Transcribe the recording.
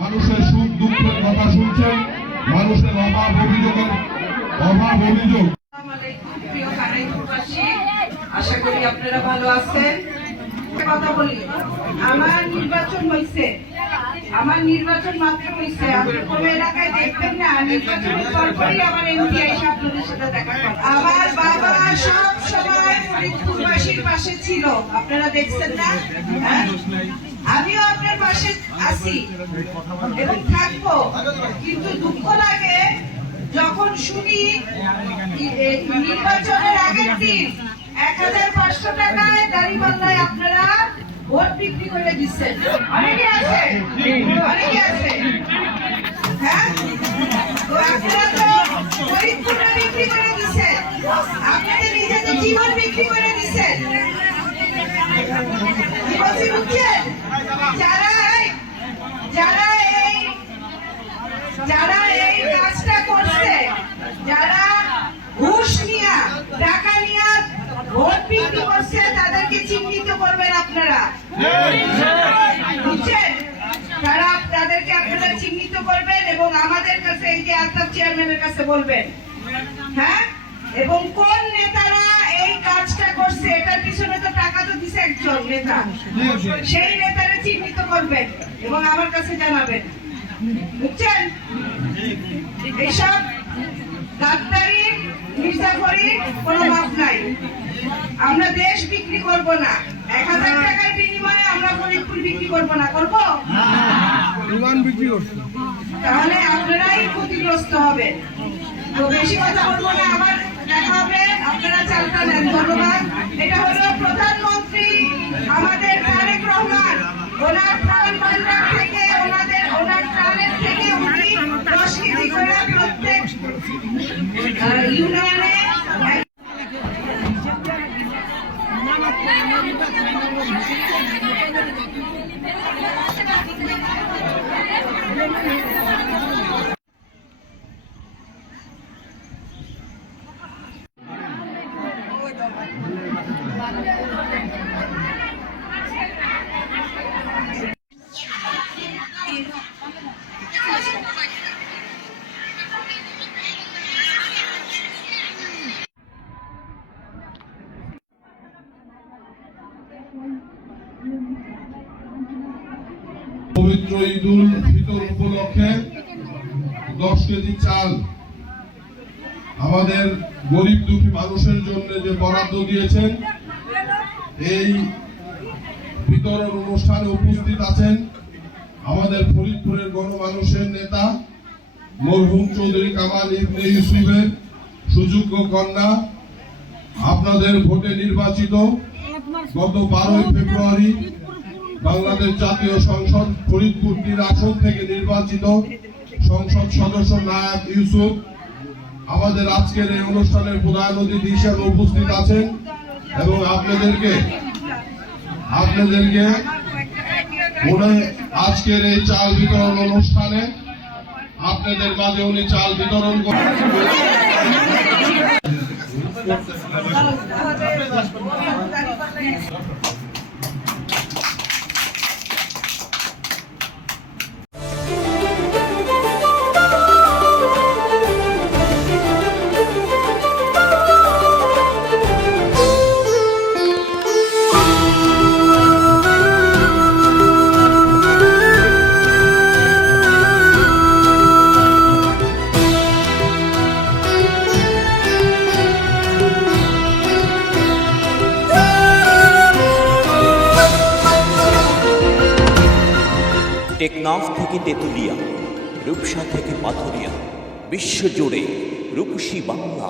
মানুষের সুখ দুঃখের কথা শুনছেন, মানুষের অভাব অভিযোগ। আশা করি আপনারা ভালো আছেন। কথা বলি, আমার নির্বাচন মাত্র হয়েছে। কোন এলাকায় দেখবেন না নির্বাচনের পরপরই আমার এমপি এসে আপনাদের সাথে দেখা করে। আমার বাবা সব সময় ফরিদপুরবাসীর পাশে ছিল, আপনারা দেখছেন না? আমিও আপনার পাশে আছি এবং থাকবো, কিন্তু দুঃখ লাগে যখন শুনি নির্বাচনের আগের দিন 1500 টাকায় দাঁড়িপাল্লায় আপনারা ভোট বিক্রি করে দিচ্ছেন। অনেকে আছে হ্যাঁ, আপনারা তো ফরিদপুরে বিক্রি করে দিচ্ছেন, আপনাদের নিজেদের জীবন বিক্রি করে দিচ্ছেন। বুঝছেন? যারা এই কাজটা করছে, যারা ঘুষ নিয়ে টাকা নিয়ে ভোট বিক্রি করছে, তাদেরকে চিহ্নিত করবেন আপনারা। বুঝছেন? তাদেরকে আপনারা চিহ্নিত করবেন এবং আমাদের কাছে, এই যে আলতাফ চেয়ারম্যানের কাছে বলবেন। হ্যাঁ, এবং কোন নেতারা এই কাজটা করছে, এটার পিছনে তো টাকা তো দিছে একজন নেতা, সেই নেতারা চিহ্নিত করবেন এবং আমার কাছে জানাবেন। বুঝছেন? এইসব ডাক্তারি মির্জাফরি কোনো মাপ নাই। আমরা দেশ বিক্রি করব না, 1000 টাকার বিনিময়ে আমরা ফরিদপুর বিক্রি করব না। করবো? তাহলে আপনারাই ক্ষতিগ্রস্ত হবেন। তো বেশি কথা বলবো না, আবার দেখা হবে। আপনারা চালটা নেন। ধন্যবাদ। এটা হলো প্রধানমন্ত্রী আমাদের তারেক রহমান, ওনার প্রাণ ভান্ডার থেকে, ওনার প্রাণের থেকে উনি 10 কেজি করে প্রত্যেক ইউনিয়নে পবিত্র ঈদুল ফিতর উপলক্ষে 10 কেজি চাল আমাদের গরিব দুঃখী মানুষের জন্য যে বরাদ্দ দিয়েছেন, এই বিতরণ অনুষ্ঠানে উপস্থিত আছেন আমাদের ফরিদপুরের গণমানুষের নেতা মরহুম চৌধুরী কামাল ইবনে ইউসুফের সুযোগ্য কন্যা, আপনাদের ভোটে নির্বাচিত গত 12 ফেব্রুয়ারি বাংলাদেশ জাতীয় সংসদ ফরিদপুর 3 আসন থেকে নির্বাচিত সংসদ সদস্য নায়েব ইউসুফ আমাদের আজকের এই অনুষ্ঠানের প্রধান অতিথি হিসেবে উপস্থিত আছেন এবং আপনাদেরকে আজকের এই চাল বিতরণ অনুষ্ঠানে আপনাদের মাঝে উনি চাল বিতরণ করেন। টেকনাফ থেকে তেতুলিয়া, রূপসা থেকে পাথুরিয়া, বিশ্বজুড়ে রূপসী বাংলা।